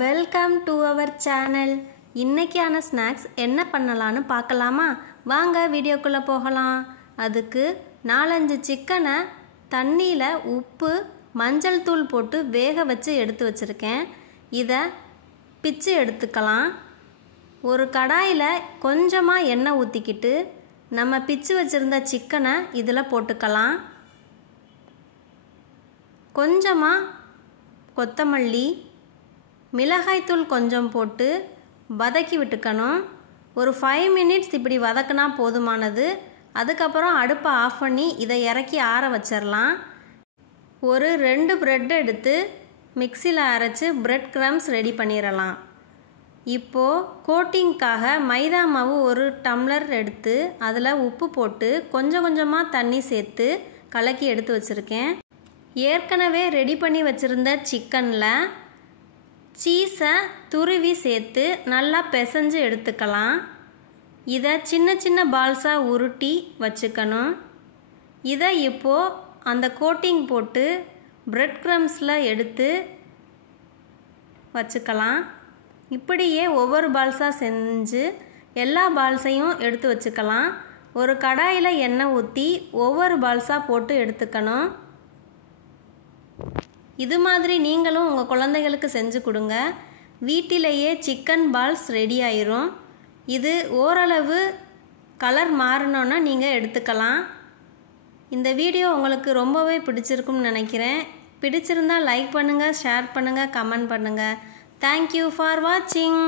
Welcome to our channel. இன்னைக்கான snacks என்ன பண்ணலான்னு பார்க்கலாமா? வாங்க வீடியோக்குள்ளே போகலாம். அதுக்கு 4-5 சிக்கனை தண்ணியில் உப்பு மஞ்சள் தூள் போட்டு வேக வச்சு எடுத்து வச்சுருக்கேன். இதை பிச்சு எடுத்துக்கலாம். ஒரு கடாயில் கொஞ்சமாக எண்ணெய் ஊற்றிக்கிட்டு நம்ம பிச்சு வச்சுருந்த சிக்கனை இதில் போட்டுக்கலாம். கொஞ்சமாக கொத்தமல்லி, மிளகாய்த்தூள் கொஞ்சம் போட்டு வதக்கி விட்டுக்கணும். ஒரு 5 மினிட்ஸ் இப்படி வதக்கினா போதுமானது. அதுக்கப்புறம் அடுப்பை ஆஃப் பண்ணி இதை இறக்கி ஆற வச்சிடலாம். ஒரு 2 பிரெட் எடுத்து மிக்சியில் அரைச்சி பிரெட் கிரம்ஸ் ரெடி பண்ணிடலாம். இப்போது கோட்டிங்க்காக மைதா மாவு 1 டம்ளர் எடுத்து அதில் உப்பு போட்டு கொஞ்சம் கொஞ்சமாக தண்ணி சேர்த்து கலக்கி எடுத்து வச்சுருக்கேன். ஏற்கனவே ரெடி பண்ணி வச்சுருந்த சிக்கனில் சீஸை துருவி சேர்த்து நல்லா பிசைஞ்சு எடுத்துக்கலாம். இதை சின்ன சின்ன பால்ஸாக உருட்டி வச்சுக்கணும். இதை இப்போது அந்த கோட்டிங் போட்டு பிரெட் கிரம்ஸில் எடுத்து வச்சுக்கலாம். இப்படியே ஒவ்வொரு பால்ஸாக செஞ்சு எல்லா பால்ஸையும் எடுத்து வச்சுக்கலாம். ஒரு கடாயில் எண்ணெய் ஊற்றி ஒவ்வொரு பால்ஸாக போட்டு எடுத்துக்கணும். இது மாதிரி நீங்களும் உங்கள் குழந்தைகளுக்கு செஞ்சு கொடுங்க. வீட்டிலேயே சிக்கன் பால்ஸ் ரெடி ஆயிரும். இது ஓரளவு கலர் மாறணுன்னா நீங்கள் எடுத்துக்கலாம். இந்த வீடியோ உங்களுக்கு ரொம்பவே பிடிச்சிருக்கும்னு நினைக்கிறேன். பிடிச்சிருந்தால் லைக் பண்ணுங்கள், ஷேர் பண்ணுங்கள், கமெண்ட் பண்ணுங்கள். தேங்க்யூ ஃபார் வாட்சிங்.